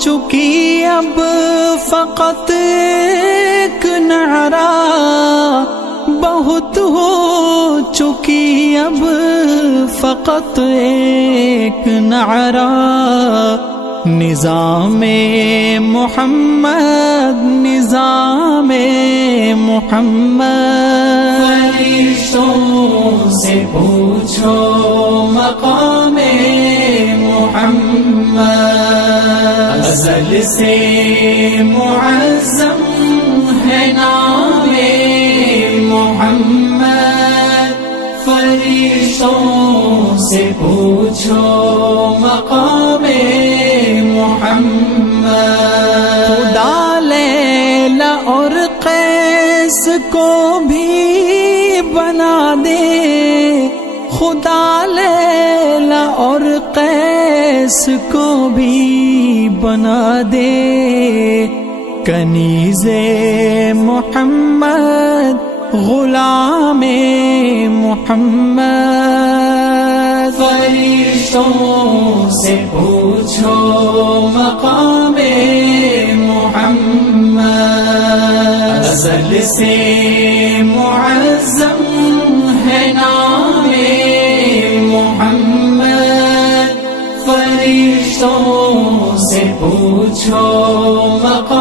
چکی اب فقط ایک نعرہ، بہت ہو چکی اب فقط ایک نعرہ، نظام محمد نظام محمد۔ فرشتوں سے پوچھو مقام محمد، ازل سے معظم ہے نام محمد۔ فرشتوں سے پوچھو مقام محمد۔ خدا لیلا اور قیس کو بھی بنا دے، خدا لیلا اور قیس کو بھی بنا دے، کنیز محمد غلام محمد۔ فرشتوں سے پوچھو مقام محمد، ازل سے معظم ہے نام محمد۔ فرشتوں سے پوچھو مقام